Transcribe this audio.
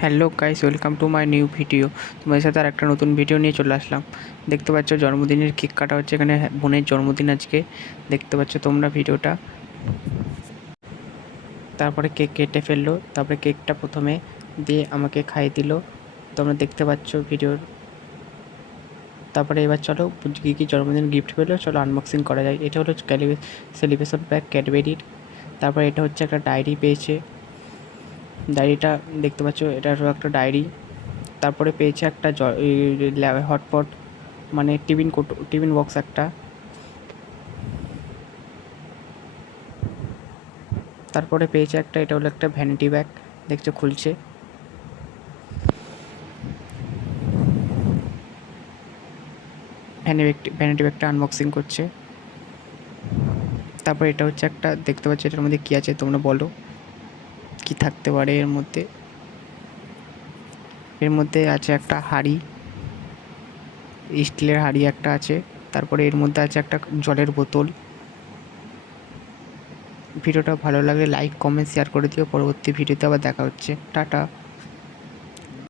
Hello guys, welcome to my new video. তোমাদের সাথে আর একটা নতুন ভিডিও নিয়ে চলে আসলাম। দেখতে পাচ্ছ জন্মদিনের কেক কাটা হচ্ছে এখানে। বোনের জন্মদিন আজকে, দেখতে পাচ্ছ তোমরা ভিডিওটা। তারপরে কেক কেটে ফেললো, তারপরে কেকটা প্রথমে দিয়ে আমাকে খাইয়ে দিল, তোমরা দেখতে পাচ্ছ ভিডিওর। তারপরে এবার চলো কী কী জন্মদিন গিফট পেলো চলো আনবক্সিং করা যায়। এটা হলো সেলিব্রেশন প্যাক ক্যাডবেরির। তারপরে এটা হচ্ছে একটা ডায়েরি পেয়েছে, ডায়েরিটা দেখতে পাচ্ছ, এটা হলো একটা ডায়েরি। তারপরে পেয়েছে একটা হটপট, মানে টিফিন বক্স একটা। তারপরে পেয়েছে একটা, এটা হলো একটা ভ্যানিটি ব্যাগ, দেখছো খুলছে। ভ্যানিটি ব্যাগটা আনবক্সিং করছে। তারপর এটা হচ্ছে একটা, দেখতে পাচ্ছ এটার মধ্যে কী আছে তোমরা বলো, কি থাকতে পারে এর মধ্যে। এর মধ্যে আছে একটা হাঁড়ি, স্টিলের হাঁড়ি একটা আছে। তারপরে এর মধ্যে আছে একটা জলের বোতল। ভিডিওটা ভালো লাগলে লাইক কমেন্ট শেয়ার করে দিও। পরবর্তী ভিডিওতে আবার দেখা হচ্ছে। টাটা।